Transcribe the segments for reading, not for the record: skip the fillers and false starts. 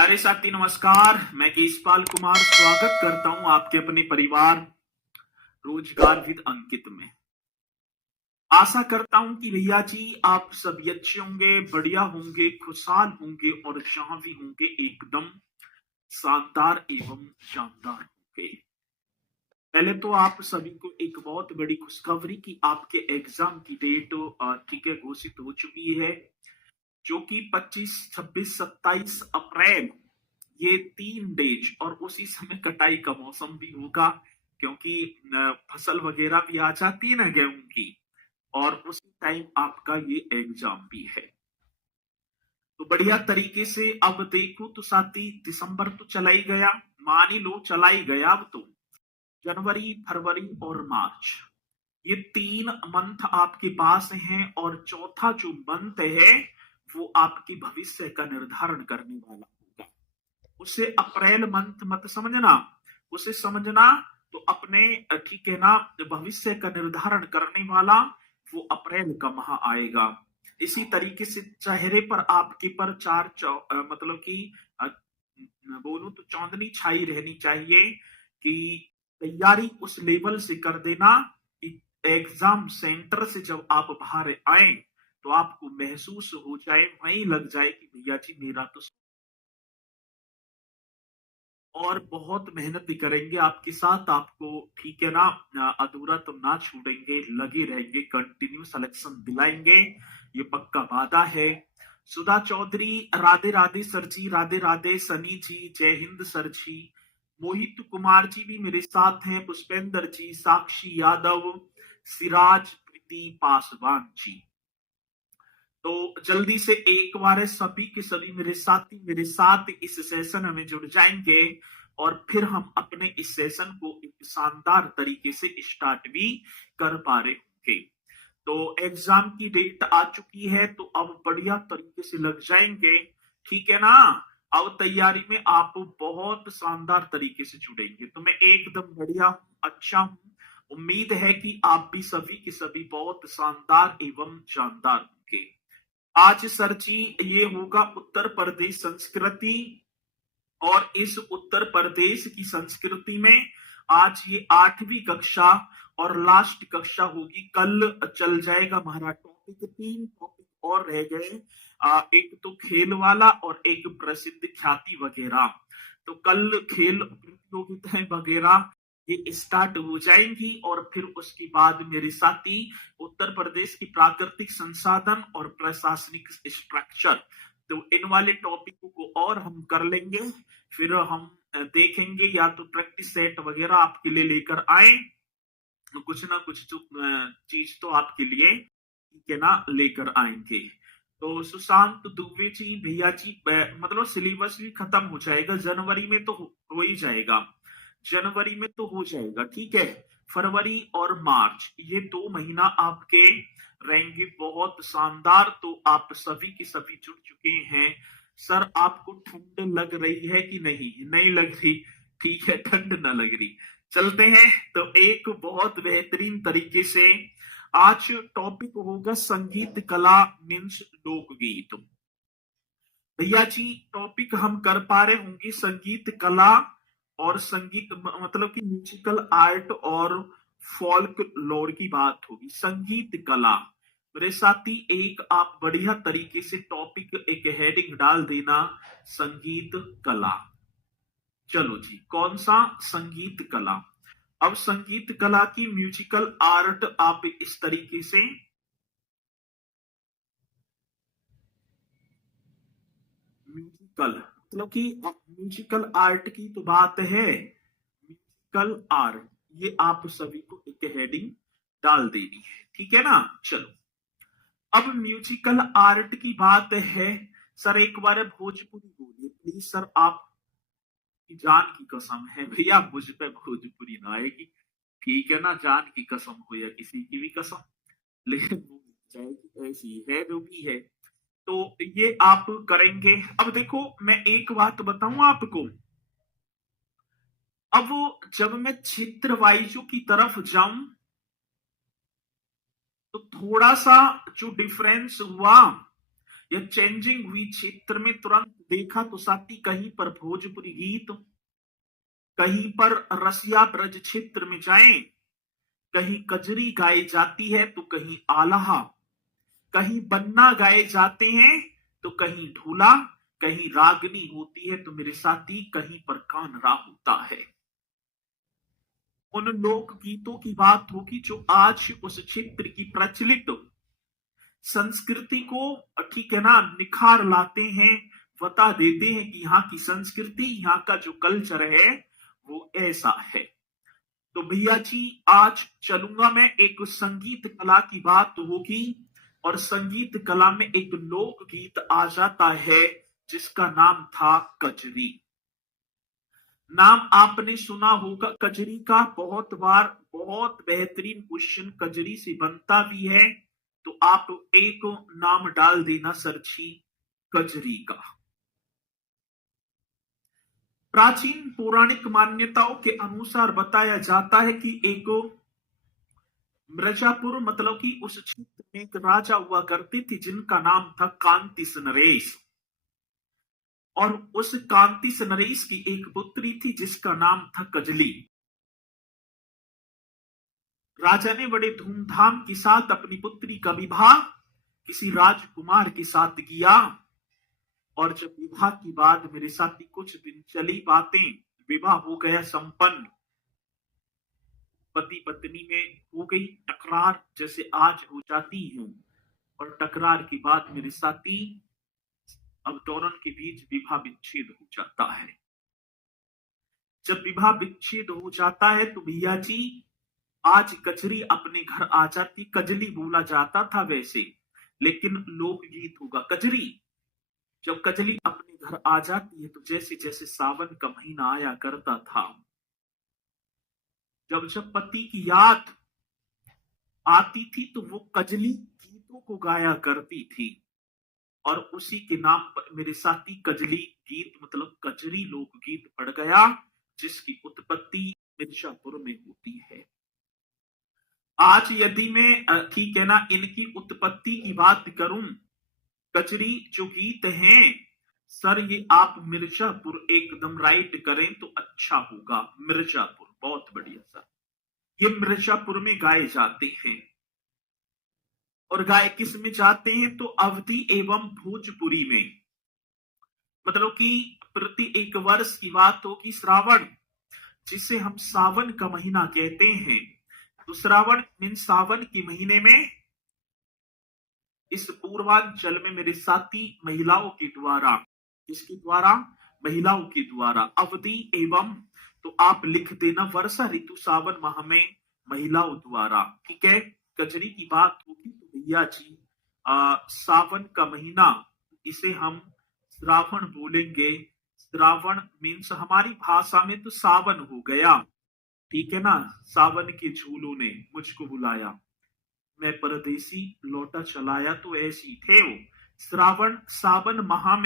प्यारे साथी नमस्कार। मैं केशपाल कुमार स्वागत करता हूं आपके अपने परिवार रोजगार विद अंकित में। आशा करता हूं कि भैया जी आप सभी अच्छे होंगे, बढ़िया होंगे, खुशहाल होंगे और जहां भी होंगे एकदम शानदार एवं शानदार होंगे। पहले तो आप सभी को एक बहुत बड़ी खुशखबरी कि आपके एग्जाम की डेट ठीक है घोषित हो चुकी है, जो कि 25, 26, 27 अप्रैल, ये 3 डेज और उसी समय कटाई का मौसम भी होगा, क्योंकि फसल वगैरह भी आ जाती है ना गेहूं की, और उसी टाइम आपका ये एग्जाम भी है। तो बढ़िया तरीके से अब देखो तो साथी, दिसंबर तो चला ही गया, मान ही लो चला ही गया। अब तो जनवरी, फरवरी और मार्च, ये 3 मंथ आपके पास हैं, और चौथा जो मंथ है वो आपके भविष्य का निर्धारण करने वाला होगा। उसे अप्रैल मंथ मत समझना, उसे समझना तो अपने ठीक है ना, भविष्य का निर्धारण करने वाला वो अप्रैल का माह आएगा। इसी तरीके से चेहरे पर आपके पर मतलब कि बोलूं तो चांदनी छाई रहनी चाहिए कि तैयारी उस लेवल से कर देना कि एग्जाम सेंटर से जब आप बाहर आए तो आपको महसूस हो जाए, वहीं लग जाए कि भैया जी मेरा तो, और बहुत मेहनत भी करेंगे आपके साथ, आपको ठीक है ना, अधूरा तो ना छोड़ेंगे, लगे रहेंगे, कंटिन्यू सिलेक्शन दिलाएंगे, ये पक्का वादा है। सुधा चौधरी, राधे राधे सर जी, राधे राधे सनी जी, जय हिंद सर जी। मोहित कुमार जी भी मेरे साथ हैं, पुष्पेंद्र जी, साक्षी यादव, सिराज, प्रीति पासवान जी। तो जल्दी से एक बार सभी के सभी मेरे साथी मेरे साथ इस सेशन में जुड़ जाएंगे, और फिर हम अपने इस सेशन को एक शानदार तरीके से स्टार्ट भी कर पा रहे होंगे। तो एग्जाम की डेट आ चुकी है, तो अब बढ़िया तरीके से लग जाएंगे, ठीक है ना। अब तैयारी में आप बहुत शानदार तरीके से जुड़ेंगे, तो मैं एकदम बढ़िया हूँ, अच्छा हूँ। उम्मीद है कि आप भी सभी के सभी बहुत शानदार एवं शानदार होंगे। आज सर जी ये होगा उत्तर प्रदेश संस्कृति, और इस उत्तर प्रदेश की संस्कृति में आज ये 8वीं कक्षा और लास्ट कक्षा होगी। कल चल जाएगा हमारा टॉपिक, 3 टॉपिक और रह गए, एक तो खेल वाला और एक प्रसिद्ध ख्याति वगैरह। तो कल खेल प्रतियोगिताएं वगैरह ये स्टार्ट हो जाएंगी, और फिर उसके बाद मेरे साथी उत्तर प्रदेश की प्राकृतिक संसाधन और प्रशासनिक स्ट्रक्चर, तो इन वाले टॉपिकों को और हम कर लेंगे। फिर हम देखेंगे या तो प्रैक्टिस सेट वगैरह आपके लिए लेकर आए, तो कुछ ना कुछ जो चीज तो आपके लिए ठीक है ना लेकर आएंगे। तो सुशांत दुबे जी, भैया जी, मतलब सिलेबस भी खत्म हो जाएगा, जनवरी में तो हो ही जाएगा, जनवरी में तो हो जाएगा, ठीक है। फरवरी और मार्च, ये 2 महीना आपके रहेंगे बहुत शानदार। तो आप सभी की सभी जुड़ चुके हैं। सर आपको ठंड लग रही है कि नहीं? नहीं लग रही, ठीक है, ठंड ना लग रही, चलते हैं। तो एक बहुत बेहतरीन तरीके से आज टॉपिक होगा संगीत कला मीन्स लोकगीत। भैया जी टॉपिक हम कर पा रहे होंगे संगीत कला और संगीत मतलब कि म्यूजिकल आर्ट और फोल्क लोर की बात होगी। संगीत कला मेरे साथी, एक आप बढ़िया तरीके से टॉपिक एक हेडिंग डाल देना, संगीत कला। चलो जी, कौन सा? संगीत कला। अब संगीत कला की म्यूजिकल आर्ट आप इस तरीके से, म्यूजिकल मतलब कि म्यूजिकल आर्ट की तो बात है, म्यूजिकल आर्ट, ये आप सभी को एक हेडिंग डाल देनी है, ठीक है ना। चलो, अब म्यूजिकल आर्ट की बात है। सर एक बार भोजपुरी बोलिए प्लीज सर, आप की जान की कसम है भैया, मुझ पे भोजपुरी ना आएगी, ठीक है ना, जान की कसम हो या किसी की भी कसम, लेकिन वो जाएगी, ऐसी है जो भी है। तो ये आप करेंगे। अब देखो मैं एक बात बताऊं आपको, अब जब मैं क्षेत्र वाइजों की तरफ जाऊं तो थोड़ा सा जो डिफरेंस हुआ, यह चेंजिंग हुई क्षेत्र में तुरंत देखा तो साथी कहीं पर भोजपुरी गीत, कहीं पर रसिया ब्रज क्षेत्र में जाएं, कहीं कजरी गाई जाती है तो कहीं आल्हा, कहीं बन्ना गाए जाते हैं तो कहीं ढोला, कहीं रागनी होती है तो मेरे साथी कहीं पर कानरा होता है। उन लोक गीतों की बात होगी जो आज उस क्षेत्र की प्रचलित संस्कृति को, ठीक है ना, निखार लाते हैं, बता देते हैं कि यहाँ की संस्कृति, यहाँ का जो कल्चर है वो ऐसा है। तो भैया जी आज चलूंगा मैं, एक संगीत कला की बात होगी और संगीत कला में एक लोक गीत आ जाता है जिसका नाम था कजरी। नाम आपने सुना होगा कजरी का, बहुत बार बहुत बेहतरीन क्वेश्चन कजरी से बनता भी है, तो आप एक नाम डाल देना सरजी कजरी का। प्राचीन पौराणिक मान्यताओं के अनुसार बताया जाता है कि एक मिर्जापुर मतलब कि उस क्षेत्र में एक राजा हुआ करते थे जिनका नाम था कांतिस नरेश, और उस कांतिस नरेश की एक पुत्री थी जिसका नाम था कजली। राजा ने बड़े धूमधाम के साथ अपनी पुत्री का विवाह किसी राजकुमार के साथ किया, और जब विवाह की बाद मेरे साथी कुछ दिन चली बातें, विवाह हो गया संपन्न, पति पत्नी में हो गई टकरार जैसे आज हो जाती है, और टकरार के बाद मेरे साथी अब दोनों के बीच विवाह विच्छेद हो जाता है। जब विवाह विच्छेद हो जाता है तो भैया जी आज कजरी अपने घर आ जाती, कजली बोला जाता था वैसे, लेकिन लोकगीत होगा कजरी। जब कजली अपने घर आ जाती है तो जैसे जैसे सावन का महीना आया करता था, जब जब पति की याद आती थी तो वो कजली गीतों को गाया करती थी, और उसी के नाम पर मेरे साथी कजली गीत मतलब कजरी लोकगीत पड़ गया, जिसकी उत्पत्ति मिर्जापुर में होती है। आज यदि मैं, ठीक है ना, इनकी उत्पत्ति की बात करूं, कजरी जो गीत हैं सर, ये आप मिर्जापुर एकदम राइट करें तो अच्छा होगा। मिर्जापुर बहुत बढ़िया सर, ये मिर्जापुर में गाए जाते हैं। और गाए किस में जाते हैं तो अवधी एवं भोजपुरी में, मतलब कि प्रति एक वर्ष की बात होगी श्रावण, जिसे हम सावन का महीना कहते हैं, तो श्रावण मीन सावन के महीने में इस पूर्वांचल में मेरे साथी महिलाओं के द्वारा, इसके द्वारा महिलाओं के द्वारा अवधि एवं, तो आप लिख देना वर्षा ऋतु सावन माह में महिलाओं द्वारा, ठीक है। कजरी की बात होगी तो भैया जी सावन का महीना, इसे हम श्रावण बोलेंगे। श्रावण मीन्स हमारी भाषा में तो सावन हो गया, ठीक है ना। सावन के झूलों ने मुझको बुलाया, मैं परदेसी लौटा चलाया, तो ऐसी थे वो। श्रावण सावन माह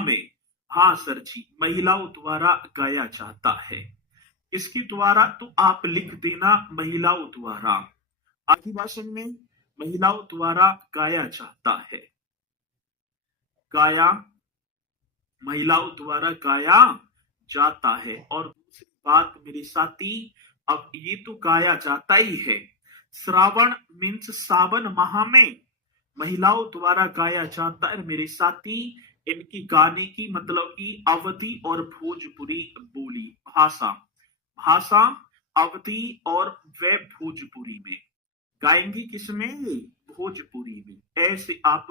में हाँ सर जी महिलाओं द्वारा गाया जाता है। इसके द्वारा तो आप लिख देना महिलाओं द्वारा, आदिवासी में महिलाओं द्वारा गाया जाता है, गाया महिलाओं द्वारा गाया जाता है। और दूसरी बात मेरे साथी, अब ये तो गाया जाता ही है, श्रावण मीन्स सावन माह में महिलाओं द्वारा गाया जाता है मेरे साथी। इनकी गाने की मतलब की अवधि और भोजपुरी बोली भाषा अवधि और वे भोजपुरी में गाएंगे, किसमें भोजपुरी में। ऐसे आप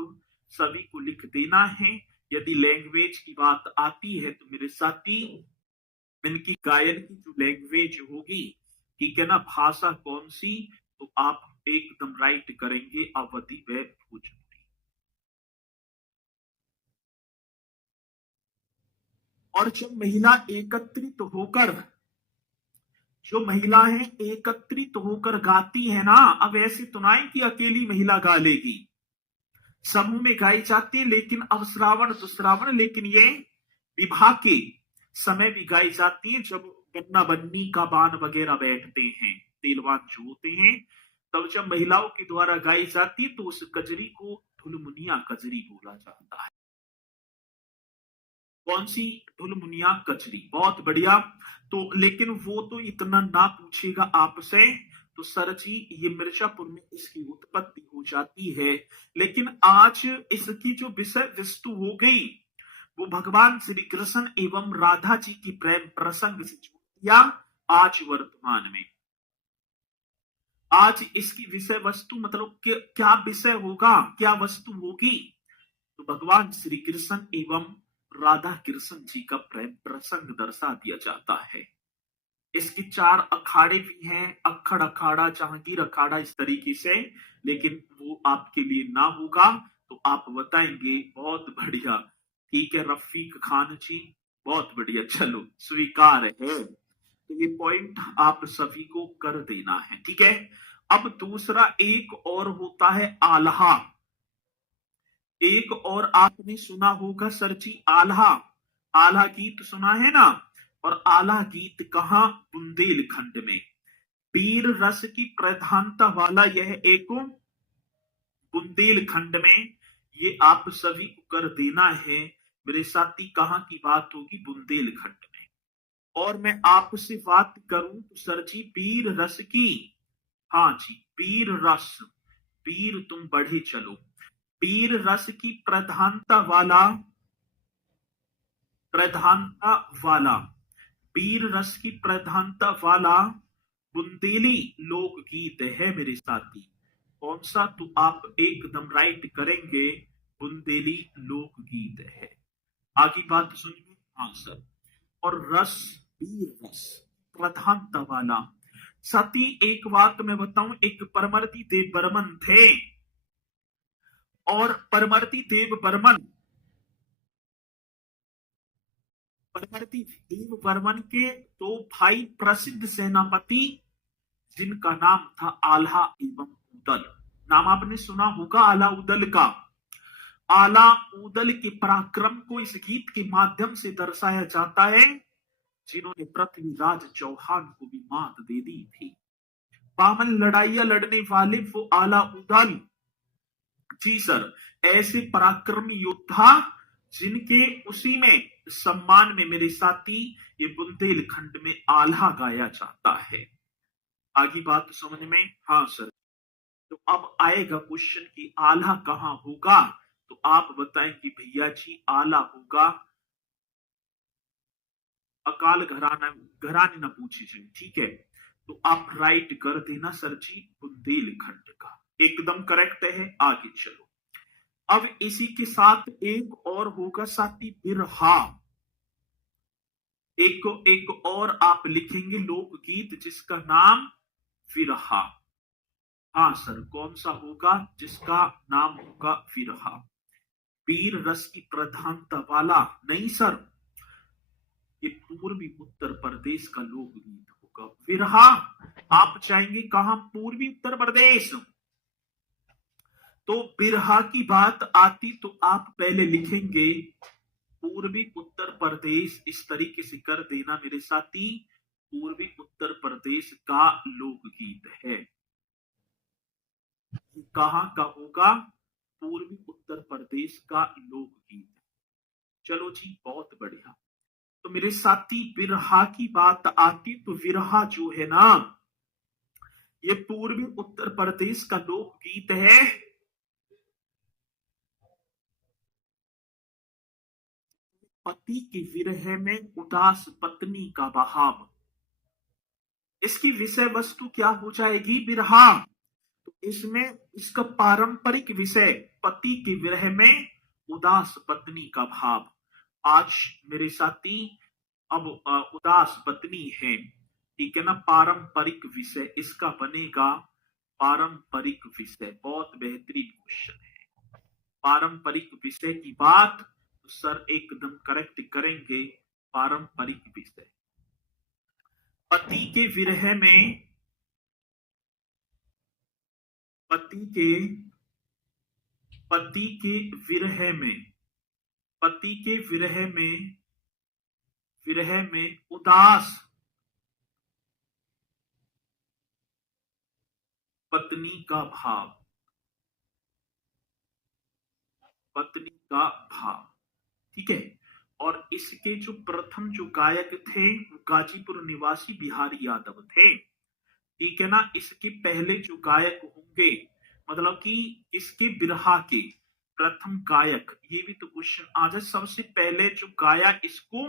सभी को लिख देना है। यदि लैंग्वेज की बात आती है तो मेरे साथी इनकी गायन की जो लैंग्वेज होगी, ठीक है ना, भाषा कौन सी, तो आप एकदम राइट करेंगे अवधि व भोजपुरी। और जब महिला एकत्रित होकर, जो महिला है एकत्रित होकर गाती है ना, अब ऐसे तो ना है कि अकेली महिला गा लेगी, समूह में गाई जाती है। लेकिन अब श्रावण तो श्रावण, लेकिन ये विवाह के समय भी गाई जाती है, जब बन्ना बन्नी का बान वगैरह बैठते हैं, तेलवान जो होते हैं, तब जब महिलाओं के द्वारा गाई जाती है तो उस कजरी को ढुलमुनिया कजरी बोला जाता है? कौन सी ढुलमुनिया कजरी? बहुत बढ़िया। तो लेकिन वो तो इतना ना पूछेगा आपसे, तो सर जी ये मिर्जापुर में इसकी उत्पत्ति हो जाती है। लेकिन आज इसकी जो विषय वस्तु हो गई वो भगवान श्री कृष्ण एवं राधा जी की प्रेम प्रसंग से जोड़ दिया आज वर्तमान में। आज इसकी विषय वस्तु मतलब क्या विषय होगा, क्या वस्तु होगी? तो भगवान श्री कृष्ण एवं राधा कृष्ण जी का प्रेम प्रसंग दर्शा दिया जाता है। इसके 4 अखाड़े भी हैं, अखड़ अखाड़ा, जहांगीर अखाड़ा, इस तरीके से। लेकिन वो आपके लिए ना होगा तो आप बताएंगे। बहुत बढ़िया, ठीक है रफीक खान जी, बहुत बढ़िया, चलो स्वीकार है। तो ये पॉइंट आप सभी को कर देना है, ठीक है। अब दूसरा एक और होता है आल्हा। एक और आपने सुना होगा सर जी, आल्हा। आल्हा गीत सुना है ना? और आल्हा गीत कहां? बुंदेलखंड में। पीर रस की प्रधानता वाला यह एक बुंदेलखंड में। ये आप सभी को कर देना है मेरे साथी। कहां की बात होगी? बुंदेलखंड में। और मैं आपसे बात करूं तो सर जी पीर रस की, हाँ जी पीर रस, पीर तुम बढ़े चलो। पीर रस की प्रधानता वाला, पीर रस की प्रधानता वाला बुंदेली लोकगीत है मेरे साथी। कौन सा? तो आप एकदम राइट करेंगे, बुंदेली लोकगीत है। आगे बात सुनिए। हाँ सर। और रस, पीर रस प्रधानता वाला। साथी एक बात मैं बताऊं, एक परमर्दी देव बर्मन थे, और परमर्दी देव बर्मन के 2 भाई प्रसिद्ध सेनापति, जिनका नाम था आल्हा एवं उदल। नाम आपने सुना होगा आला उदल का। आला उदल के पराक्रम को इस गीत के माध्यम से दर्शाया जाता है, जिन्होंने पृथ्वीराज चौहान को भी मात दे दी थी। बामन लड़ाइयां लड़ने वाले वो आला उदल जी सर, ऐसे पराक्रमी योद्धा जिनके उसी में सम्मान में मेरे साथी ये बुंदेलखंड में आल्हा गाया जाता है। आगे बात समझ में? हाँ सर। तो अब आएगा क्वेश्चन कि आल्हा कहां होगा? तो आप बताएंगे भैया जी आला होगा अकाल घराना, घराने न पूछे जाए, ठीक है। तो आप राइट कर देना सर जी, बुंदेलखंड का एकदम करेक्ट है। आगे चलो। अब इसी के साथ एक और होगा साथी, बिरहा। एक और आप लिखेंगे लोकगीत जिसका नाम बिरहा। हाँ सर, कौन सा होगा जिसका नाम होगा बिरहा? पीर रस की प्रधानता वाला नहीं सर, ये पूर्वी उत्तर प्रदेश का लोकगीत होगा बिरहा। आप चाहेंगे कहां? पूर्वी उत्तर प्रदेश। तो बिरहा की बात आती तो आप पहले लिखेंगे पूर्वी उत्तर प्रदेश, इस तरीके से कर देना मेरे साथी। पूर्वी उत्तर प्रदेश का लोकगीत है। कहां का होगा? पूर्वी उत्तर प्रदेश का लोकगीत। चलो जी, बहुत बढ़िया। तो मेरे साथी बिरहा की बात आती तो बिरहा जो है ना, ये पूर्वी उत्तर प्रदेश का लोकगीत है। पति के विरह में उदास पत्नी का बहाव, इसकी विषय वस्तु क्या हो जाएगी? बिरहा। तो इसमें इसका पारंपरिक विषय पति के विरह में उदास पत्नी का भाव। आज मेरे साथी अब उदास पत्नी है, ठीक है ना। पारंपरिक विषय इसका बनेगा, पारंपरिक विषय। बहुत बेहतरीन क्वेश्चन है। पारंपरिक विषय की बात तो सर एकदम करेक्ट करेंगे, पारंपरिक विषय। पति के विरह में, पति के पति के विरह में, पति के विरह में उदास पत्नी का भाव। पत्नी का भाव। ठीक है। और इसके जो प्रथम जो गायक थे वो गाजीपुर निवासी बिहारी यादव थे। ठीक है ना। इसके पहले जो गायक होंगे, मतलब कि इसके बिरहा के प्रथम गायक, ये भी तो क्वेश्चन आ जाए। सबसे पहले जो गाया इसको,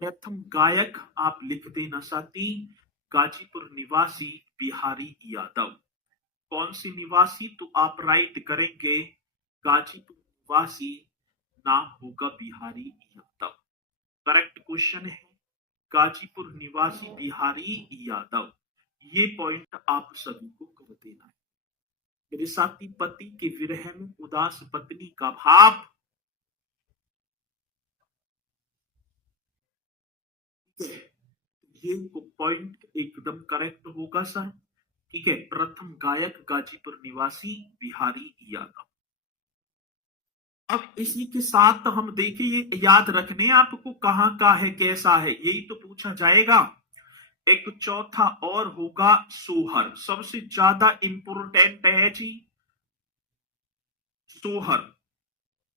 प्रथम गायक आप लिख देना साथी, गाजीपुर निवासी बिहारी यादव। कौन सी निवासी, तो आप राइट करेंगे गाजीपुर निवासी, नाम होगा बिहारी यादव। करेक्ट क्वेश्चन है गाजीपुर निवासी बिहारी यादव। ये पॉइंट आप सभी को कर देना है। मेरे साथी, पति के विरह में उदास पत्नी का भाव। ये पॉइंट एकदम करेक्ट होगा सर। ठीक है। प्रथम गायक गाजीपुर निवासी बिहारी यादव। अब इसी के साथ हम देखिए, ये याद रखने आपको कहां का है कैसा है, यही तो पूछा जाएगा। एक चौथा और होगा सोहर, सबसे ज्यादा इंपोर्टेंट है जी सोहर।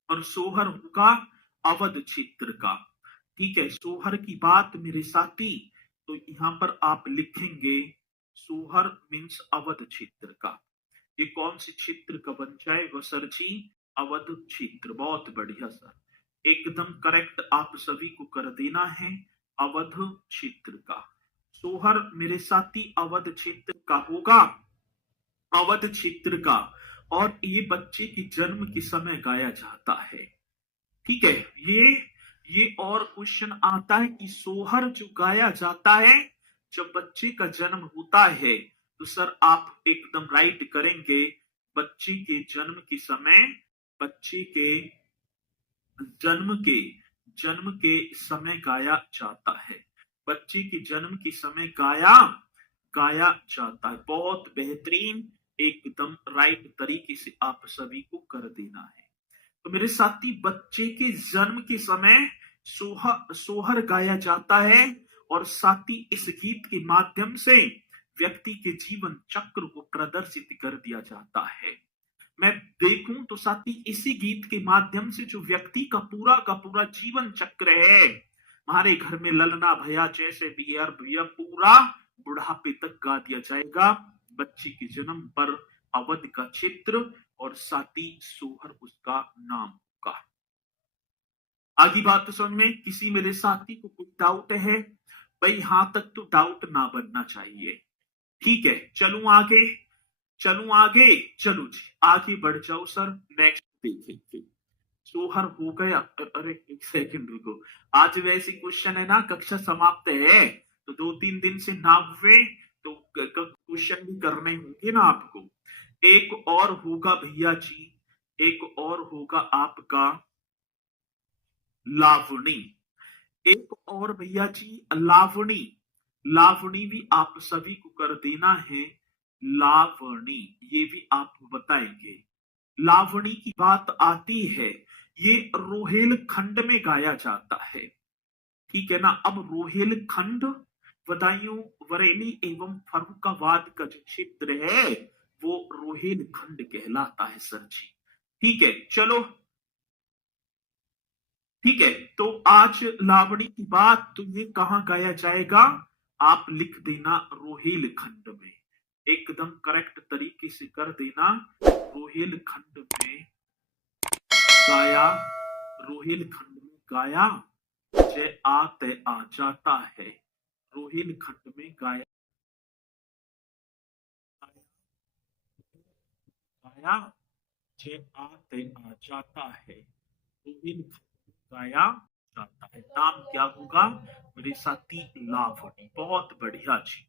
और सोहर होगा अवध क्षेत्र का। ठीक है। सोहर की बात मेरे साथी, तो यहां पर आप लिखेंगे सोहर मीन्स अवध क्षेत्र का। ये कौन से क्षेत्र का बन जाएगा सर जी, अवध क्षेत्र। बहुत बढ़िया सर, एकदम करेक्ट आप सभी को कर देना है, अवध क्षेत्र का। सोहर मेरे साथी अवध क्षेत्र का होगा, अवध क्षेत्र का। और ये बच्चे के जन्म के समय गाया जाता है। ठीक है। ये और क्वेश्चन आता है कि सोहर जो गाया जाता है जब बच्चे का जन्म होता है, तो सर आप एकदम राइट करेंगे बच्चे के जन्म के समय, बच्चे के जन्म के समय गाया जाता है। बच्चे के जन्म के समय गाया गाया जाता है। बहुत बेहतरीन, एकदम राइट तरीके से आप सभी को कर देना है। तो मेरे साथी, बच्चे के जन्म के समय सोहर गाया जाता है, और साथ ही इस गीत के माध्यम से व्यक्ति के जीवन चक्र को प्रदर्शित कर दिया जाता है। मैं देखूं तो साथी, इसी गीत के माध्यम से जो व्यक्ति का पूरा जीवन चक्र है, हमारे घर में ललना भैया जैसे बियर भैया, पूरा बुढ़ापे तक गा दिया जाएगा बच्चे के जन्म पर। अवध का क्षेत्र और साथी सोहर उसका नाम होगा। आगे बात समझ में, किसी मेरे साथी को कोई डाउट है? भाई यहां तक तो डाउट ना बनना चाहिए। ठीक है। चलूं आगे, चलो जी आगे बढ़ जाओ सर। नेक्स्ट देखेंगे। सोहर हो गया। अरे एक सेकंड रुको, आज वैसे क्वेश्चन है ना, कक्षा समाप्त है तो 2-3 दिन से ना हुए तो क्वेश्चन भी करने होंगे ना आपको। एक और होगा भैया जी, एक और होगा आपका लावणी। एक और भैया जी लावणी, लावणी भी आप सभी को कर देना है। लावणी ये भी आप बताएंगे। लावणी की बात आती है, ये रोहेल खंड में गाया जाता है। ठीक है ना। अब रोहेल खंड बदायूं, बरेली एवं फर्रुखाबाद का जो क्षेत्र है वो रोहेल खंड कहलाता है सर जी। ठीक है। चलो ठीक है। तो आज लावणी की बात, तो ये कहाँ गाया जाएगा, आप लिख देना रोहेल खंड में। एकदम करेक्ट तरीके से कर देना, रोहेल खंड में गाया, रोहेल खंड में गाया, जय आते आ जाता है। रोहेल खंड में गाया गाया, जय आते आ जाता है। रोहेल खंड में गाया जाता है। नाम क्या होगा मेरे साथी, लावणी। बहुत बढ़िया जी।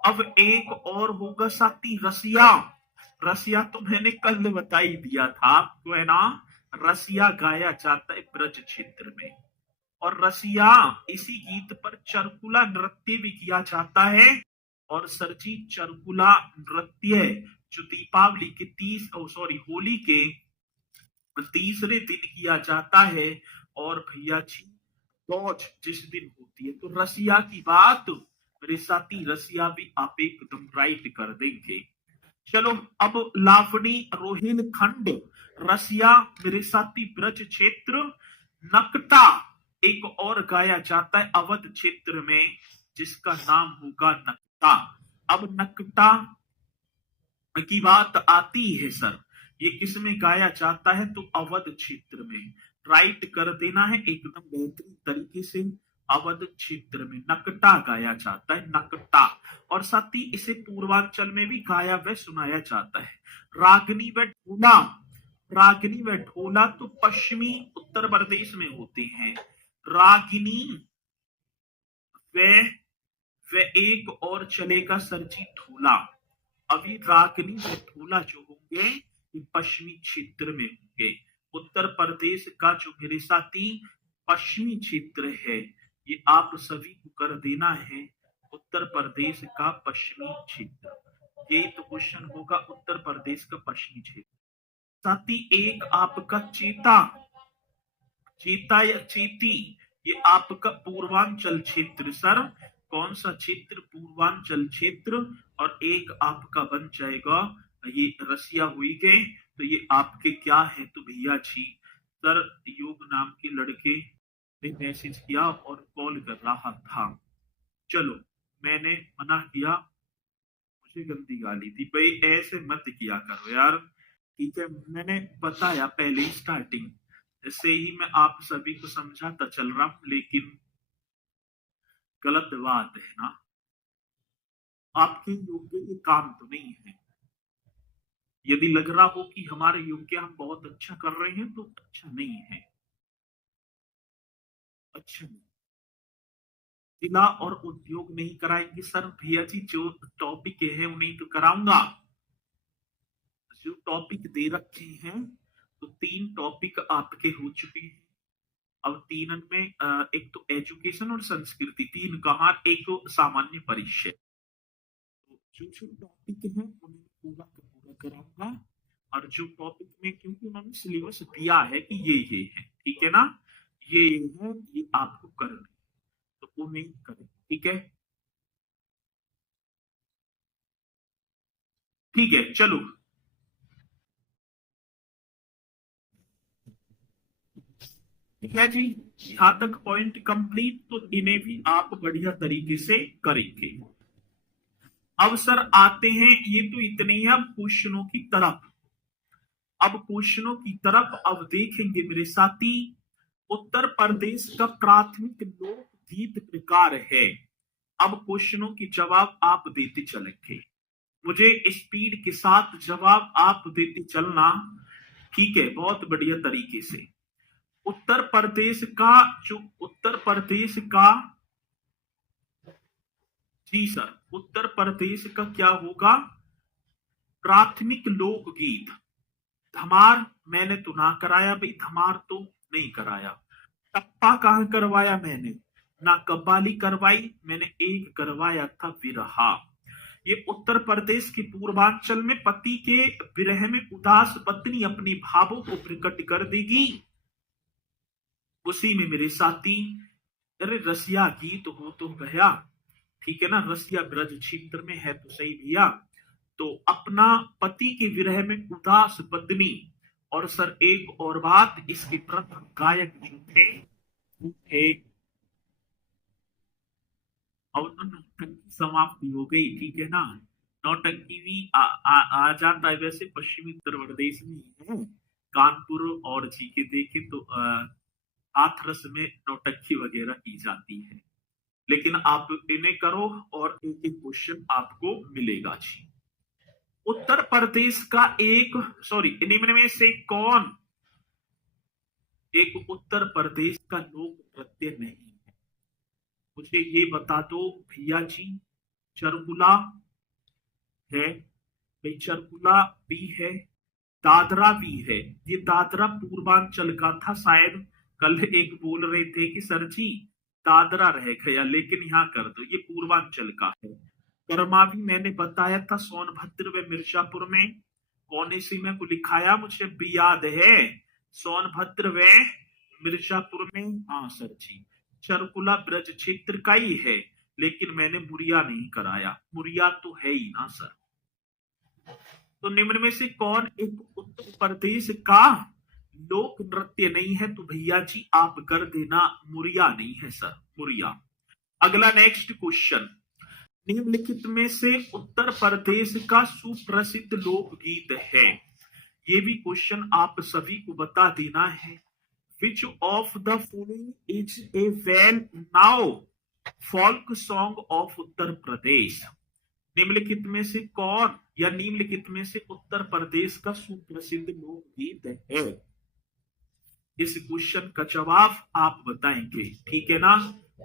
अब एक और होगा साथी रसिया। रसिया तो मैंने कल बता ही दिया था आपको, है ना। रसिया गाया जाता है ब्रज क्षेत्र में। और रसिया, इसी गीत पर चरकुला नृत्य भी किया जाता है। और सरजी चरकुला नृत्य जो दीपावली के होली के तीसरे दिन किया जाता है। और भैया जी लॉज जिस दिन होती है, तो रसिया की बात मेरे साथी, रसिया भी आप एकदम राइट कर देंगे। चलो अब लावणी रोहिलखंड, रसिया, मिरिसाती ब्रज क्षेत्र, नकटा एक और गाया जाता है अवध क्षेत्र में, जिसका नाम होगा नकटा। अब नकटा की बात आती है सर, ये किस में गाया जाता है? तो अवध क्षेत्र में। राइट कर देना है एकदम बेहतरीन तरीके से। अवध क्षेत्र में नकटा गाया जाता है, नकटा। और साथ ही इसे पूर्वांचल में भी गाया व सुनाया जाता है। रागनी व ढोला, रागिनी व ढोला तो पश्चिमी उत्तर प्रदेश में होते हैं। रागिनी व एक और चलेगा सर जी ढोला। अभी रागनी व ढोला जो होंगे ये पश्चिमी क्षेत्र में होंगे। उत्तर प्रदेश का जो मेरे साथी पश्चिमी क्षेत्र है, ये आप सभी को कर देना है, उत्तर प्रदेश का पश्चिमी क्षेत्र। ये तो क्वेश्चन होगा उत्तर प्रदेश का पश्चिमी क्षेत्र। साथ ही एक आपका चेता, चेता या चेती, ये आपका पूर्वांचल क्षेत्र सर। कौन सा क्षेत्र? पूर्वांचल क्षेत्र। और एक आपका बन जाएगा ये रसिया हुई गए। तो ये आपके क्या है? तो भैया जी सर, योग नाम के लड़के ने मैसेज किया और कॉल कर रहा था। चलो मैंने मना किया, मुझे गंदी गाली दी, भाई ऐसे मत किया करो यार। ठीक है, मैंने बताया पहले ही स्टार्टिंग से ही मैं आप सभी को समझाता चल रहा हूं, लेकिन गलत बात है ना, आपके योग्य ये काम तो नहीं है। यदि लग रहा हो कि हमारे योग्य हम बहुत अच्छा कर रहे हैं, तो अच्छा नहीं है, अच्छा नहीं। जिला और उद्योग नहीं कराएंगे सर? भैया जी जो टॉपिक है उन्हें तो कराऊंगा। जो टॉपिक दे रखे हैं, तो 3 टॉपिक आपके हो चुके हैं। अब 3 में एक तो एजुकेशन और संस्कृति, 3 कहा, एक तो सामान्य परिचय। तो जो जो टॉपिक है उन्हें पूरा का पूरा कराऊंगा। और जो टॉपिक में, क्योंकि उन्होंने सिलेबस दिया है कि ये है, ठीक है ना, ये है, ये आपको करना है, तो वो नहीं करें, ठीक है। ठीक है चलो, ठीक है जी, यहाँ तक पॉइंट कंप्लीट। तो इन्हें भी आप बढ़िया तरीके से करेंगे। अब सर आते हैं, ये तो इतने ही, अब क्वेश्चनों की तरफ। अब क्वेश्चनों की तरफ अब देखेंगे मेरे साथी। उत्तर प्रदेश का प्राथमिक लोक गीत प्रकार है। अब क्वेश्चनों की जवाब आप देते चलेंगे, मुझे स्पीड के साथ जवाब आप देते चलना, ठीक है, बहुत बढ़िया तरीके से। उत्तर प्रदेश का, जो उत्तर प्रदेश का, जी सर, उत्तर प्रदेश का क्या होगा? प्राथमिक लोकगीत। धमार मैंने तो ना कराया भाई, धमार तो नहीं कराया। टप्पा कहां करवाया मैंने? ना कव्वाली करवाई मैंने, एक करवाया था विरहा। ये उत्तर प्रदेश के पूर्वांचल में पति के विरह में उदास पत्नी अपने भावों को प्रकट कर देगी, उसी में मेरे साथी। अरे रसिया गीत हो तो गया, ठीक है ना, रसिया ब्रज क्षेत्र में है तो सही भैया। तो अपना पति के विरह में उदास पत्नी, और सर एक और बात, इसके प्रथम गायक जो थे वो थे, और तो नौटंकी समाप्ति हो गई, ठीक है ना। नौटंकी भी आ जाता है वैसे पश्चिमी उत्तर प्रदेश में ही है, कानपुर और जी के देखे तो हाथरस में नौटंकी वगैरह की जाती है। लेकिन आप इन्हें करो और एक एक क्वेश्चन आपको मिलेगा जी। उत्तर प्रदेश का एक, सॉरी, निम्न में से कौन एक उत्तर प्रदेश का लोक नृत्य नहीं है? मुझे ये बता दो भैया जी। चरकुला है भाई, चरकुला भी है, दादरा भी है। ये दादरा पूर्वांचल का था शायद, कल एक बोल रहे थे कि सर जी दादरा रह गया, लेकिन यहाँ कर दो, ये पूर्वांचल का है। कर्मा भी मैंने बताया था सोनभद्र व मिर्जापुर में। कौन सी में को लिखाया मुझे भी याद है, सोनभद्र व मिर्जापुर में, हाँ सर जी। चरकुला ब्रज क्षेत्र का ही है, लेकिन मैंने मुरिया नहीं कराया, मुरिया तो है ही ना सर। तो निम्न में से कौन एक उत्तर प्रदेश का लोक नृत्य नहीं है? तो भैया जी आप कर देना, मुरिया नहीं है सर, मुरिया। अगला नेक्स्ट क्वेश्चन, निम्नलिखित में से उत्तर प्रदेश का सुप्रसिद्ध लोकगीत है? ये भी क्वेश्चन आप सभी को बता देना है। Which of the following is a well known folk song of Uttar Pradesh? निम्नलिखित में से कौन या निम्नलिखित में से उत्तर प्रदेश का सुप्रसिद्ध लोकगीत है? इस क्वेश्चन का जवाब आप बताएंगे, ठीक है ना?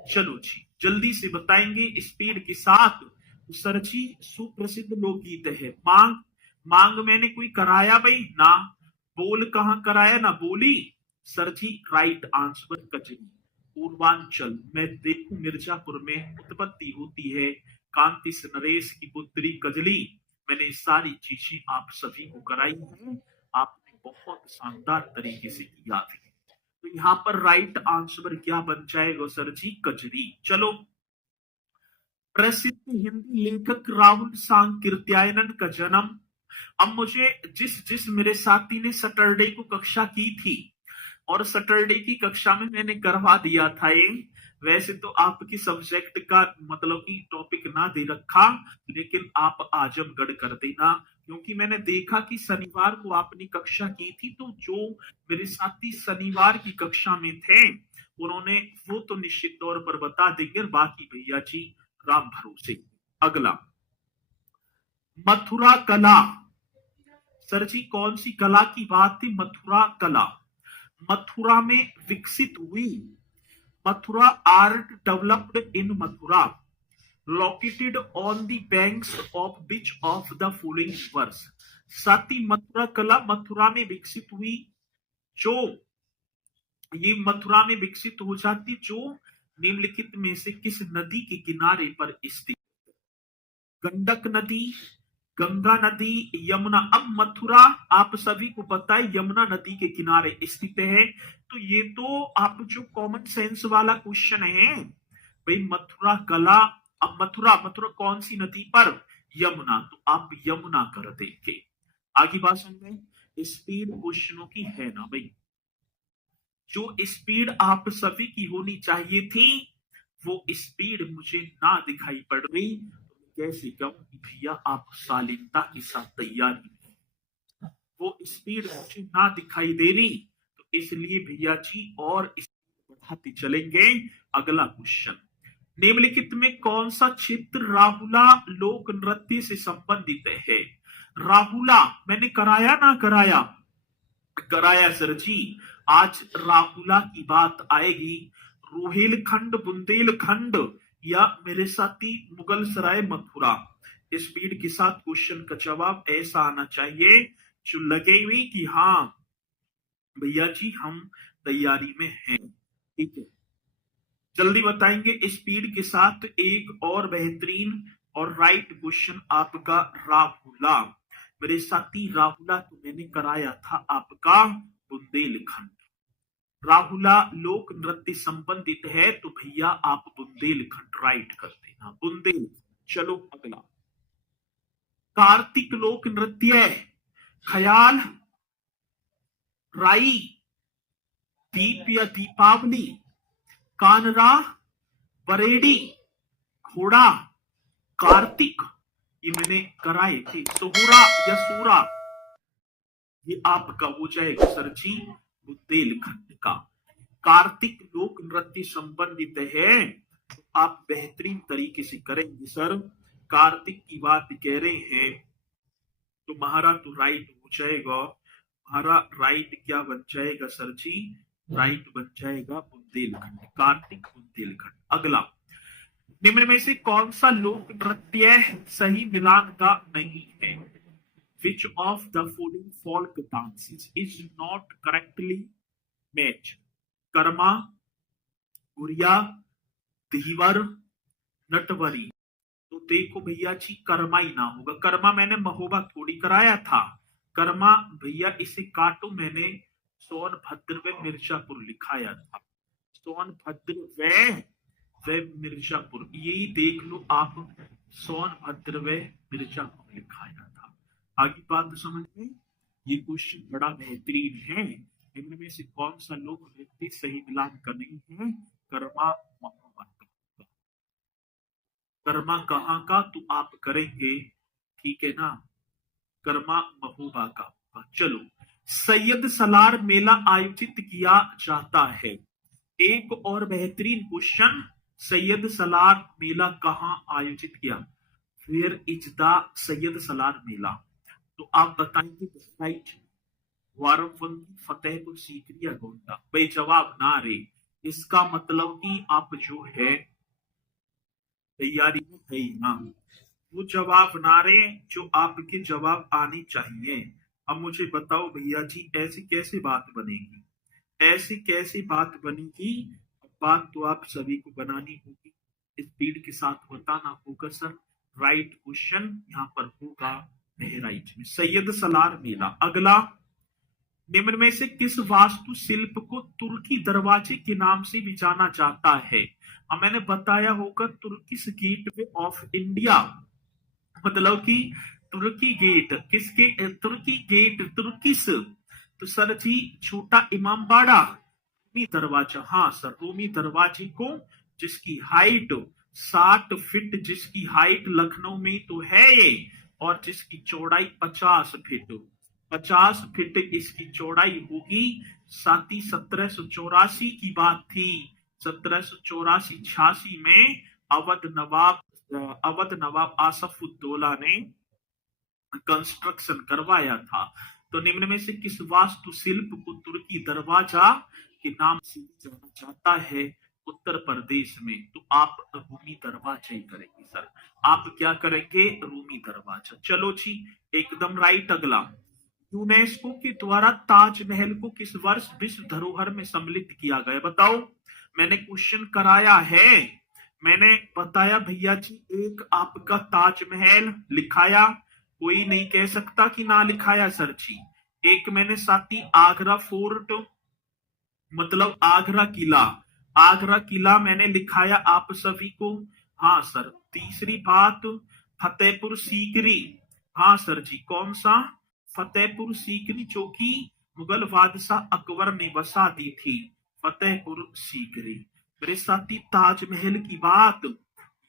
चलो जी जल्दी से बताएंगे स्पीड के साथ। सर जी सुप्रसिद्ध लोकगीत है मांग। मांग मैंने कोई कराया भाई ना, बोल कहां कराया ना बोली। सर जी राइट आंसर कचरी। पूर्वांचल में देखू मिर्जापुर में उत्पत्ति होती है कांति नरेश की पुत्री कजली। मैंने सारी चीजें आप सभी को कराई है, आपने बहुत शानदार तरीके से किया भी। तो यहाँ पर राइट आंसर क्या बन जाएगा सर जी? कजरी। चलो, प्रसिद्ध हिंदी लेखक राहुल सांकृत्यायन का जन्म। अब मुझे जिस मेरे साथी ने सैटरडे को कक्षा की थी और सैटरडे की कक्षा में मैंने करवा दिया था ये, वैसे तो आपकी सब्जेक्ट का मतलब कि टॉपिक ना दे रखा, लेकिन आप आजमगढ़ कर देना, क्योंकि मैंने देखा कि शनिवार को आपने कक्षा की थी, तो जो मेरे साथी शनिवार की कक्षा में थे उन्होंने वो तो निश्चित तौर पर बता देंगे, बाकी भैया जी राम भरोसे। अगला, मथुरा कला। सर जी कौन सी कला की बात थी? मथुरा कला मथुरा में विकसित हुई। Mathura art developed in Mathura located on the banks of which of the following rivers? साथ ही मथुरा कला मथुरा में विकसित हुई, जो ये मथुरा में विकसित हो जाती जो निम्नलिखित में से किस नदी के किनारे पर स्थित? गंडक नदी, गंगा नदी, यमुना। अब मथुरा आप सभी को पता है यमुना नदी के किनारे स्थित है, तो ये तो आप जो कॉमन सेंस वाला क्वेश्चन है भाई, मथुरा कला। अब मथुरा मथुरा कौन सी नदी पर? यमुना, तो आप यमुना कर देंगे। आगे बात सुन, स्पीड क्वेश्चनों की है ना भाई, जो स्पीड आप सभी की होनी चाहिए थी वो स्पीड मुझे ना दिखाई पड़ रही, तो कैसे कहूं कि भैया आप शालीनता के साथ तैयारी, वो स्पीड मुझे ना दिखाई दे रही, तो इसलिए भैया जी और बढ़ाते चलेंगे। अगला क्वेश्चन, निम्नलिखित में कौन सा क्षेत्र राहुला लोक नृत्य से संबंधित है? राहुला मैंने कराया ना कराया? कराया सर जी। आज राहुला की बात आएगी। रोहिलखंड, बुंदेलखंड या मेरे साथी मुगल सराय मथुरा। स्पीड के साथ क्वेश्चन का जवाब ऐसा आना चाहिए जो लगे हुई कि हाँ भैया जी हम तैयारी में हैं, ठीक है। जल्दी बताएंगे स्पीड के साथ। एक और बेहतरीन और राइट क्वेश्चन आपका राहुला। मेरे साथी राहुला तो मैंने कराया था आपका बुंदेलखंड। राहुला लोक नृत्य संबंधित है तो भैया आप बुंदेलखंड राइट कर देना, बुंदेल। चलो अगला, कार्तिक लोक नृत्य ख्याल, राई, दीप या दीपावली, कानरा, बरेडी, घोड़ा, कार्तिक, ये मैंने कराए थे। सोहरा या सूरा, ये आपका हो जाएगा सर जी बुंदेलखंड का। कार्तिक लोक नृत्य संबंधित है तो आप बेहतरीन तरीके से करेंगे सर। कार्तिक की बात कह रहे हैं तो महारा तो राइट हो जाएगा। हमारा राइट क्या बन जाएगा सर जी? राइट बन जाएगा बुंदेलखंड, कार्तिक बुंदेलखंड। अगला, निम्न में से कौन सा लोक नृत्य सही मिलान का नहीं है? Which of the following folk dances is not correctly matched? Karma, गुड़िया, धीवर, नटवरी। तो देखो भैया जी कर्मा ही ना होगा। कर्मा मैंने महोबा थोड़ी कराया था। कर्मा भैया इसे काटो, मैंने सोनभद्र व मिर्जापुर लिखाया था। सोनभद्र व मिर्जापुर, यही देख लो आप, सोनभद्र व मिर्जापुर लिखाया था। आगे बात समझ में। ये क्वेश्चन बड़ा बेहतरीन है। निम्न में से कौन सा लोक व्यक्ति सही मिलान का नहीं है? कर्मा महोबा का। कर्मा कहाँ का तो आप करेंगे, ठीक है ना, कर्मा महोबा का। चलो, सैयद सलार मेला आयोजित किया जाता है। एक और बेहतरीन क्वेश्चन, सैयद सलार मेला कहाँ आयोजित किया? Where is the Syed Salar mela? तो आप बताएंगे राइट, वाराणसी, फतेहपुर सीकरी या गोंडा? भाई जवाब ना रे। इसका मतलब कि आप जो है तैयारी में है ही ना। वो जवाब ना रहे जो आपके जवाब आने चाहिए। अब मुझे बताओ भैया जी, ऐसी कैसे बात बनेगी? ऐसी कैसी बात बनेगी? बात तो आप सभी को बनानी होगी, स्पीड के साथ बताना होगा सर। राइट क्वेश्चन यहाँ पर होगा बहराइच में सैयद सलार मेला। अगला, निम्न में से किस वास्तु शिल्प को तुर्की दरवाजे के नाम से भी जाना जाता है? अब मैंने बताया होगा तुर्किश गेटवे ऑफ इंडिया, मतलब कि तुर्की गेट, किसके? तुर्की गेट, तुर्किश। तो सर जी छोटा इमाम बाड़ा, रूमी दरवाजा। हाँ सर, रूमी दरवाजे को, जिसकी हाइट 60 फीट, जिसकी हाइट लखनऊ में तो है ये, और जिसकी चौड़ाई 50 फीट, 50 फीट इसकी चौड़ाई होगी। साथ ही 1784 की बात थी, 1784-86 में अवध नवाब आसफुद्दौला ने कंस्ट्रक्शन करवाया था। तो निम्न में से किस वास्तु शिल्प को तुर्की दरवाजा के नाम से जाना जाता है उत्तर प्रदेश में? तो आप रूमी दरवाजा ही करेंगे सर। आप क्या करेंगे? रूमी दरवाजा। चलो जी, एकदम राइट। अगला, यूनेस्को के द्वारा ताजमहल को किस वर्ष विश्व धरोहर में सम्मिलित किया गया? बताओ, मैंने क्वेश्चन कराया है, मैंने बताया भैया जी, एक आपका ताजमहल लिखाया, कोई नहीं कह सकता कि ना लिखाया सर जी। एक मैंने साथी आगरा फोर्ट, मतलब आगरा किला, आगरा किला मैंने लिखाया आप सभी को। हाँ सर। तीसरी बात, फतेहपुर सीकरी। हाँ सर जी, कौन सा? फतेहपुर सीकरी, जो कि मुगल बादशाह अकबर ने बसा दी थी, फतेहपुर सीकरी। मेरे साथी ताजमहल की बात,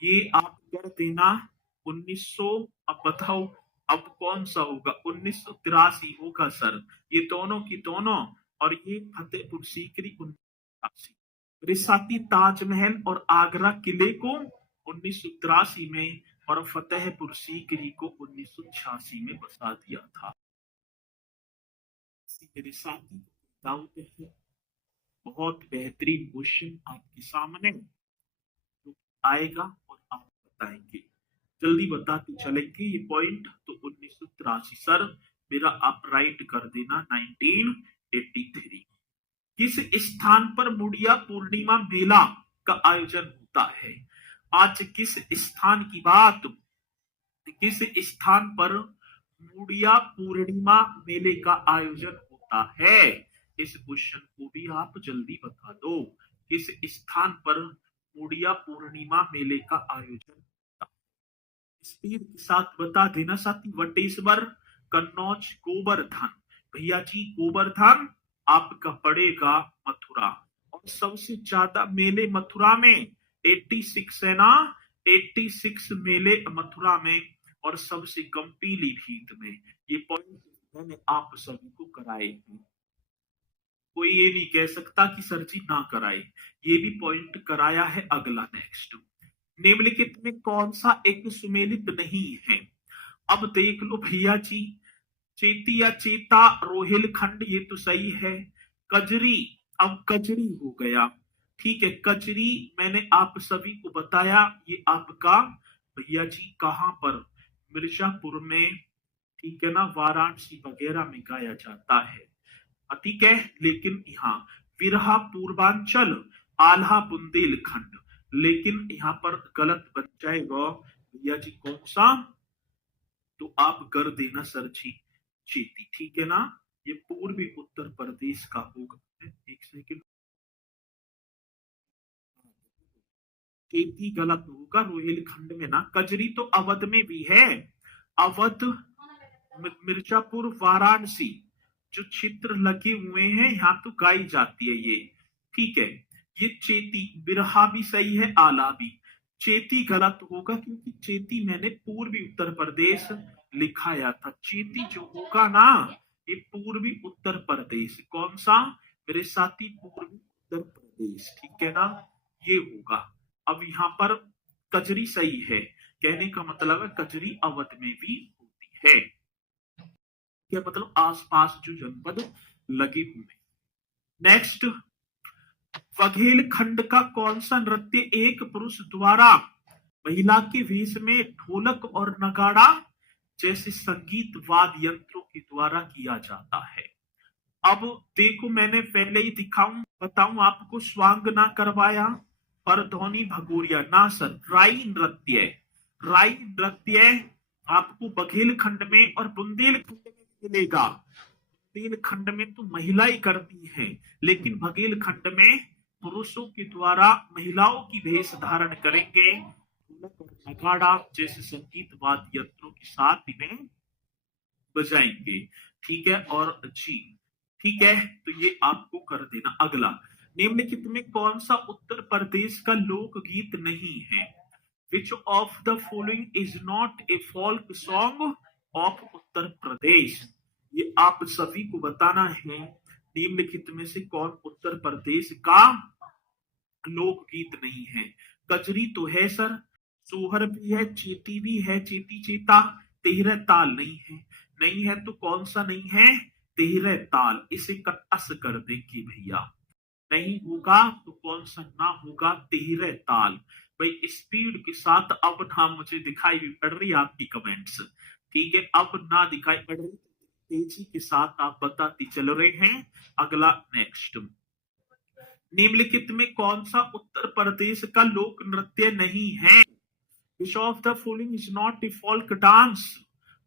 ये आप कर देना 1900। अब बताओ अब कौन सा होगा? 1983 होगा सर, ये दोनों की दोनों। और ये फतेहपुर सीकरी 1983। रिसाती ताजमहल और आगरा किले को 1983 में, और फतेहपुर सीकरी को 1986 में बसा दिया था। रिसाती दाऊद है। बहुत बेहतरीन क्वेश्चन आपके सामने तो आएगा और आप बताएंगे, जल्दी बताते चलेंगे ये पॉइंट। तो 1983 सर, मेरा आप राइट कर देना 1983। किस स्थान पर मुड़िया पूर्णिमा मेला का आयोजन होता है? आज किस स्थान की बात, किस स्थान पर मुड़िया पूर्णिमा मेले का आयोजन होता है? इस क्वेश्चन को भी आप जल्दी बता दो, किस स्थान पर मुड़िया पूर्णिमा मेले का आयोजन होता है? स्पीड के साथ बता देना साथी। वटेश्वर, कन्नौज, गोवर्धन। भैया जी गोवर्धन आपका पड़ेगा मथुरा। और सबसे ज्यादा मेले मथुरा में 86 है ना, 86 मेले मथुरा में, और सबसे कम पीलीभीत में। ये पॉइंट मैंने आप सभी को कराए हैं, कोई ये नहीं कह सकता कि सर जी ना कराए, ये भी पॉइंट कराया है। अगला, नेक्स्ट, निम्नलिखित में कौन सा एक सुमेलित नहीं है? अब देख लो भैया जी, चेती या चेता, रोहिलखंड ये तो सही है। कजरी, अब कजरी हो गया, ठीक है। कजरी मैंने आप सभी को बताया, ये आपका भैया जी कहां पर? मिर्जापुर में, ठीक है ना, वाराणसी वगैरह में गाया जाता है, ठीक है। लेकिन यहाँ विरहा पूर्वांचल, आल्हा बुंदेलखंड, लेकिन यहाँ पर गलत बन जाएगा भैया जी, कौन सा? तो आप कर देना सर जी चेती, ठीक है ना। ये पूर्वी उत्तर प्रदेश का होगा। एक सेकंड, चेती गलत होगा, रोहिलखंड में ना। कजरी तो अवध में भी है, अवध, मिर्जापुर, वाराणसी जो चित्र लगे हुए हैं यहाँ तो गाई जाती है ये। ठीक है, ये चेती, बिरहा भी सही है, आला भी। चेती गलत होगा क्योंकि चेती मैंने पूर्वी उत्तर प्रदेश लिखाया था। चेती जो होगा ना ये पूर्वी उत्तर प्रदेश। कौन सा मेरे साथी? पूर्वी उत्तर प्रदेश। ठीक है ना, ये होगा। अब यहाँ पर कजरी सही है, कहने का मतलब है कजरी अवध में भी होती है। क्या मतलब आसपास जो जनपद लगे हुए। नेक्स्ट, बघेल खंड का कौन सा नृत्य एक पुरुष द्वारा महिला के वेश में ढोलक और नगाड़ा जैसे संगीत वाद्य यंत्रों के द्वारा किया जाता है? अब देखो, मैंने पहले ही बताऊं आपको, स्वांग ना करवाया, पर ध्वनि भगोरिया ना सर। राई नृत्य, राई नृत्य आपको बघेलखंड में और बुंदेलखंड में मिलेगा। बुंदेलखंड में तो महिलाएं करती हैं, लेकिन बघेलखंड में पुरुषों के द्वारा महिलाओं की वेश धारण करेंगे, नगाड़ा जैसे संगीत वाद्य यंत्रों के साथ इन्हें बजाएंगे। ठीक है, और जी ठीक है, तो ये आपको कर देना। अगला, निम्नलिखित में कौन सा उत्तर प्रदेश का लोकगीत नहीं है? Which of the following is not a folk song of Uttar Pradesh? ये आप सभी को बताना है, निम्नलिखित में से कौन उत्तर प्रदेश का लोकगीत नहीं है? कजरी तो है सर, सोहर भी है, चेती भी है, चेती चेता। तेहरा ताल नहीं है, नहीं है तो कौन सा नहीं है? तेहरा ताल। इसे कटअस कर देंगे भैया, नहीं होगा तो कौन सा ना होगा? तेहरा ताल। भाई स्पीड के साथ अब ना मुझे दिखाई भी पड़ रही आपकी कमेंट्स। ठीक है, अब ना दिखाई पड़ रही, तेजी के साथ आप बताते चल रहे हैं। अगला, नेक्स्ट, निम्नलिखित में कौन सा उत्तर प्रदेश का लोक नृत्य नहीं है? Which of the following is not a folk dance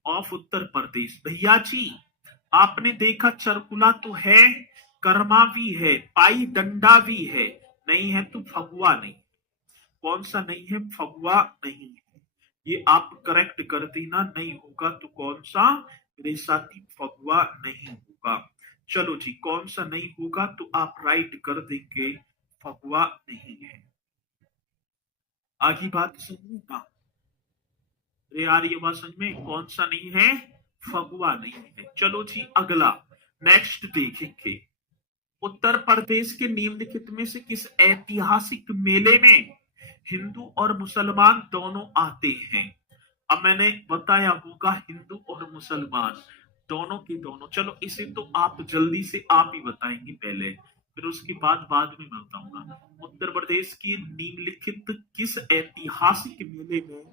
of Uttar Pradesh? भैया जी, आपने देखा चरकुला तो है, कर्मा भी है, पाई डंडा भी है, नहीं है तो फगुआ नहीं। कौन सा नहीं है? फगुआ नहीं है। ये आप करेक्ट कर देना, नहीं होगा तो कौन सा मेरे साथी? फगुआ नहीं होगा। चलो जी, कौन सा नहीं होगा तो आप राइट कर देंगे, फगुआ नहीं है। आगे बात समझेगा? अरे यार ये बात समझ में, कौन सा नहीं है? फगुआ नहीं है। चलो जी, अगला नेक्स्ट देखेंगे। उत्तर प्रदेश के निम्नलिखित में से किस ऐतिहासिक मेले में हिंदू और मुसलमान दोनों आते हैं? अब मैंने बताया होगा हिंदू और मुसलमान दोनों के दोनों। चलो इसे तो आप जल्दी से आप ही बताएंगे पहले, फिर उसके बाद में मैं बताऊंगा। उत्तर प्रदेश की निम्नलिखित किस ऐतिहासिक मेले में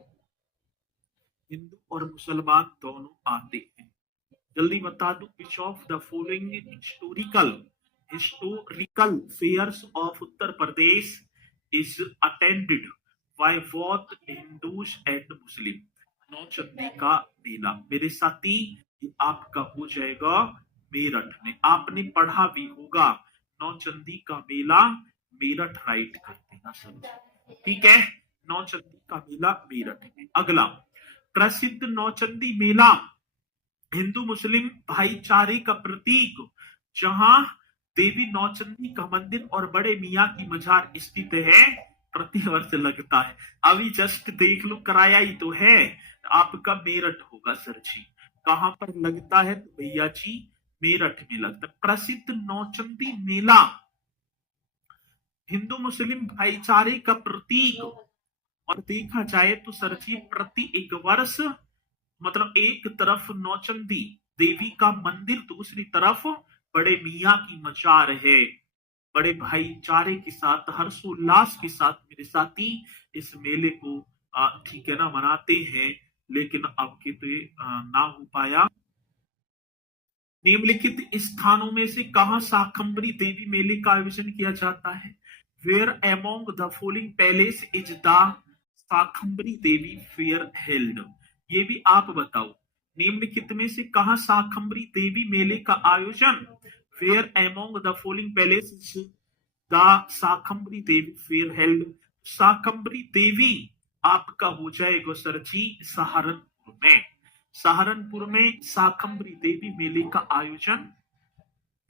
हिंदू और मुसलमान दोनों आते हैं? जल्दी बता दो। Which of the following historical fairs of Uttar Pradesh is attended by both Hindus and Muslim? Nauchandi का मेला मेरे साथी, ये आपका हो जाएगा मेरठ में। आपने पढ़ा भी होगा नौचंदी का मेला मेरठ, राइट कर देना सर। ठीक है, नौचंदी का मेला मेरठ में। अगला, प्रसिद्ध नौचंदी मेला हिंदू मुस्लिम भाईचारे का प्रतीक, जहां देवी नौचंदी का मंदिर और बड़े मियाँ की मजार स्थित है, प्रतिवर्ष लगता है। अभी जस्ट देख लो, कराया ही तो है। आपका मेरठ होगा सर जी। कहां पर लगता है? तो भैया जी मेरठ में लगता है। प्रसिद्ध नौचंदी मेला हिंदू मुस्लिम भाईचारे का प्रतीक, और देखा जाए तो सर जी प्रति एक वर्ष, मतलब एक तरफ नौचंदी देवी का मंदिर, दूसरी तरफ बड़े मियाँ की मजार है। बड़े भाईचारे के साथ, हर्षोल्लास के साथ मेरे साथी इस मेले को ठीक है ना मनाते हैं, लेकिन अब के तो ना हो पाया। निम्नलिखित स्थानों में से कहां शाकंभरी देवी मेले का आयोजन किया जाता है? Where among the following palace is the Shakambhari Devi fair held? ये भी आप बताओ, निम्नलिखित में से कहां शाकंभरी देवी मेले का आयोजन? Where among the following palace is the Shakambhari Devi fair held? Shakambhari Devi आपका हो जाएगा सर जी सहारनपुर में। सहारनपुर में शाकंभरी देवी मेले का आयोजन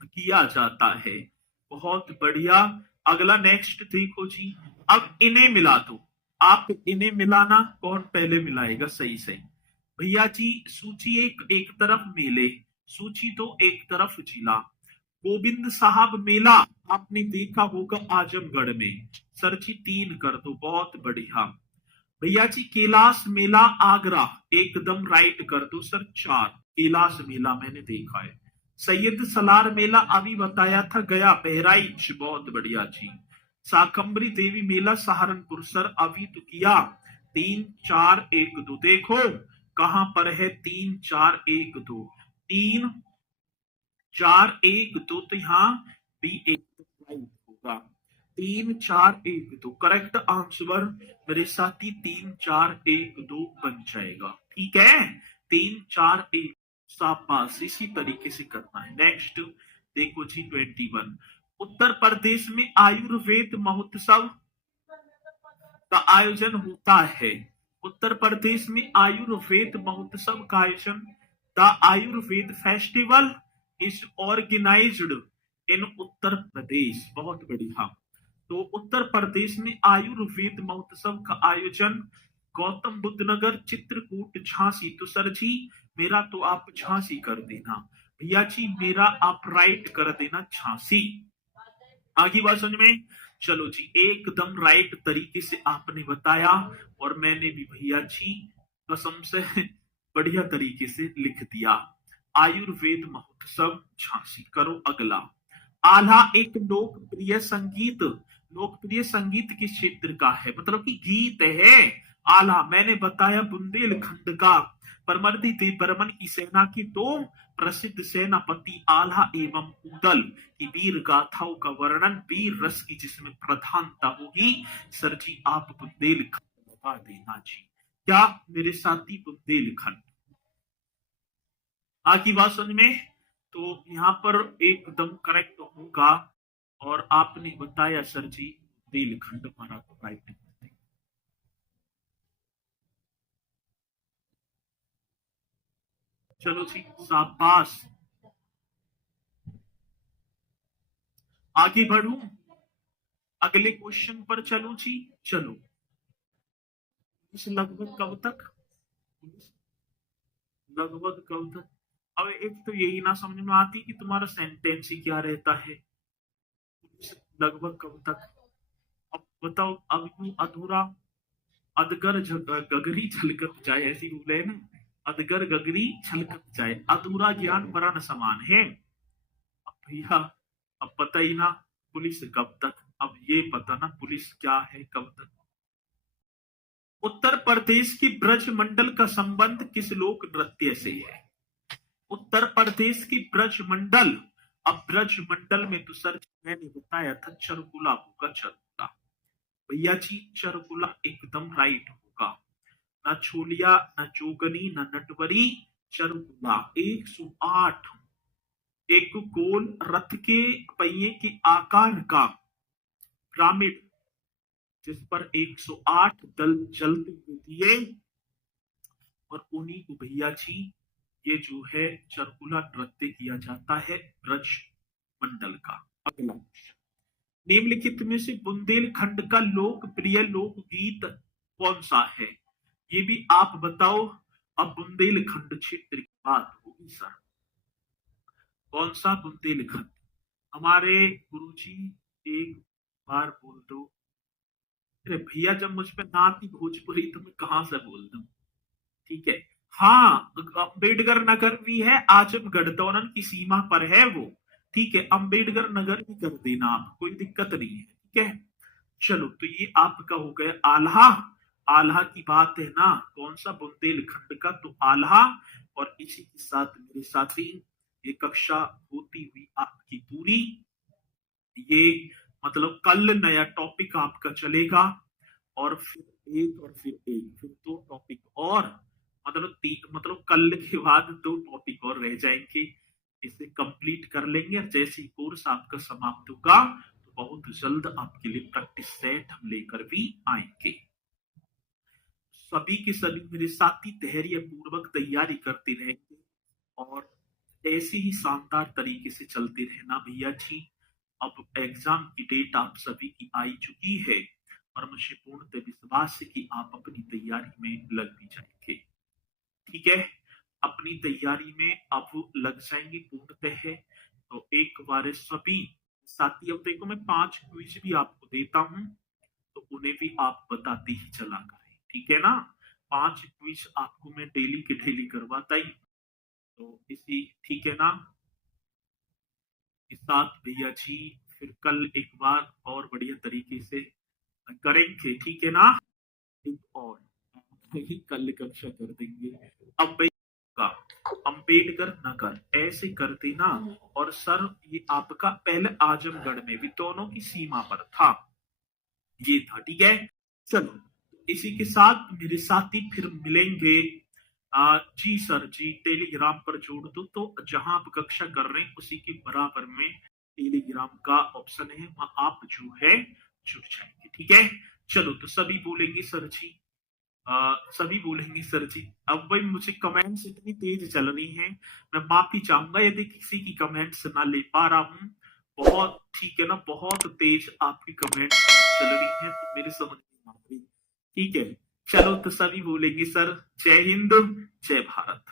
किया जाता है। बहुत बढ़िया। अगला नेक्स्ट देखो जी। अब इन्हें मिला दो। आप इन्हें मिलाना, कौन पहले मिलाएगा? सही सही भैया जी। सूची एक एक तरफ मेले, सूची तो एक तरफ जिला। गोविंद साहब मेला आपने देखा होगा आजमगढ़ में। सर जी 3 कर दो, बहुत बढ़िया भैया जी। कैलाश मेला आगरा, एकदम राइट कर दो सर 4। कैलाश मेला मैंने देखा है। सैयद सलार मेला अभी बताया था, गया बहराइच, बहुत बढ़िया जी। शाकंभरी देवी मेला सहारनपुर, सर अभी तो किया। 3 4 1 2 देखो कहां पर है। 3 4 1 2, 3 4 1 2, तो यहाँ भी एक राइट होगा। 3 4 1 2 करेक्ट आंसर मेरे साथी। 3 4 1 2 बन जाएगा, ठीक है। 3 4 1, शाबाश। इसी तरीके से करना है। नेक्स्ट देखो जी 21। उत्तर प्रदेश में आयुर्वेद महोत्सव का आयोजन होता है। उत्तर प्रदेश में आयुर्वेद महोत्सव का आयोजन, the Ayurveda festival is organised in Uttar Pradesh, बहुत बढ़िया। तो उत्तर प्रदेश में आयुर्वेद महोत्सव का आयोजन गौतम बुद्ध नगर, चित्रकूट, झांसी। तो सर जी मेरा तो आप झांसी कर देना। भैया जी मेरा आप राइट कर देना झांसी। आगे बात समझ में? चलो जी, एकदम राइट तरीके से आपने बताया और मैंने भी भैया जी कसम से बढ़िया तरीके से लिख दिया। आयुर्वेद महोत्सव झांसी। करो अगला। आल्हा एक लोकप्रिय संगीत किस क्षेत्र का है? मतलब कि गीत है। आल्हा मैंने बताया बुंदेलखंड का। परमर्दी देव बर्मन की सेना के 2 प्रसिद्ध सेनापति आल्हा एवं उदल की वीर गाथाओं का वर्णन, वीर रस की जिसमें प्रधानता होगी। सर जी आप बुंदेलखंड लगा देना जी। क्या मेरे साथी? बुंदेलखंड। आगे बात समझ में? तो यहाँ पर एकदम करेक्ट होगा और आपने बताया सर जी बुंदेलखंड हमारा तो राइट। चलो जी शाबाश। आगे बढ़ू, अगले क्वेश्चन पर चलो जी। चलो इस लगभग कब तक, लगभग कब तक? अब एक तो यही ना समझ में आती कि तुम्हारा सेंटेंस ही क्या रहता है। लगभग कब तक? अब बताओ। अब यूं अधूरा अधगर गगरी छलकत जाए, ऐसी रूल है ना। अधगर गगरी छलकत जाए, अधूरा ज्ञान मरण समान है। अब भैया अब पता ही ना पुलिस कब तक। अब ये पता ना पुलिस क्या है कब तक। उत्तर प्रदेश की ब्रज मंडल का संबंध किस लोक नृत्य से है? उत्तर प्रदेश की ब्रज मंडल। अब ब्रज मंडल में तो सर मैंने बताया था चरकुला होगा, चरकुला। भैया जी चरकुला एकदम राइट होगा। न छोलिया, न जोगनी, न नटवरी, चरकुला। 108 एक गोल रथ के पहिए के आकार का पिरामिड जिस पर 108 दल चलते हुए दिए, और उन्हीं को भैया जी ये जो है चरकुला नृत्य किया जाता है ब्रज मंडल का। अगला निम्नलिखित में से बुंदेलखंड का लोकप्रिय लोकगीत कौन सा है? ये भी आप बताओ। अब बुंदेलखंड क्षेत्र की बात होगी सर। कौन सा बुंदेलखंड? हमारे गुरुजी एक बार बोल दो। अरे भैया जब मुझ पे ना आती भोजपुरी तो मैं कहां से बोल दूं? ठीक है। हाँ अम्बेडकर नगर भी है, आजमगढ़ दोनों की सीमा पर है वो। ठीक है, अम्बेडकर नगर भी कर देना आप, कोई दिक्कत नहीं है। ठीक है। चलो तो ये आपका हो गया आल्हा। आल्हा की बात है ना, कौन सा? बुंदेलखंड का तो आल्हा। और इसी के साथ मेरे साथी ये कक्षा होती हुई आपकी पूरी। ये मतलब कल नया टॉपिक आपका चलेगा और फिर एक और फिर एक, फिर 2 टॉपिक और, मतलब 3, मतलब कल के बाद 2 टॉपिक और रह जाएंगे। इसे कंप्लीट कर लेंगे और जैसे ही कोर्स आपका समाप्त होगा तो बहुत जल्द आपके लिए प्रैक्टिस सेट हम लेकर भी आएंगे। सभी के सभी मेरे साथी धैर्य पूर्वक तैयारी करते रहेंगे और ऐसे ही शानदार तरीके से चलते रहना भैया जी। अब एग्जाम की डेट आप सभी की आई चुकी है और मुझे पूर्णतः विश्वास है कि आप अपनी तैयारी में लग भी जाएंगे। ठीक है, अपनी तैयारी में अब लग जाएंगे पूर्णतः है। तो एक बार सभी साथी, अब देखो मैं 5 क्विज भी आपको देता हूं, तो उन्हें भी आप बताते ही चला करें, ठीक है ना। 5 क्विज आपको मैं डेली के डेली करवाता ही, तो इसी ठीक है ना के साथ भैया जी फिर कल एक बार और बढ़िया तरीके से करेंगे, ठीक है ना। एक और ही कल कक्षा कर देंगे। अब का अंबेडकर नगर ऐसे कर देना। और सर ये आपका पहले आजमगढ़ में भी दोनों की सीमा पर था, ये था, ठीक है। चलो इसी के साथ मेरे साथी फिर मिलेंगे। जी सर जी, टेलीग्राम पर जोड़ दो, तो जहां आप कक्षा कर रहे हैं उसी के बराबर में टेलीग्राम का ऑप्शन है, वहां आप जो है जुड़ जाएंगे, ठीक है। चलो तो सभी बोलेंगे सर जी। सभी बोलेंगे सर जी। अब भाई मुझे कमेंट्स इतनी तेज चल रही हैं, मैं माफी चाहूंगा यदि किसी की कमेंट्स ना ले पा रहा हूँ। बहुत ठीक है ना, बहुत तेज आपकी कमेंट्स चल रही हैं, तो मेरे समझ नहीं आ रही। ठीक है, चलो तो सभी बोलेंगे सर जय हिंद, जय भारत।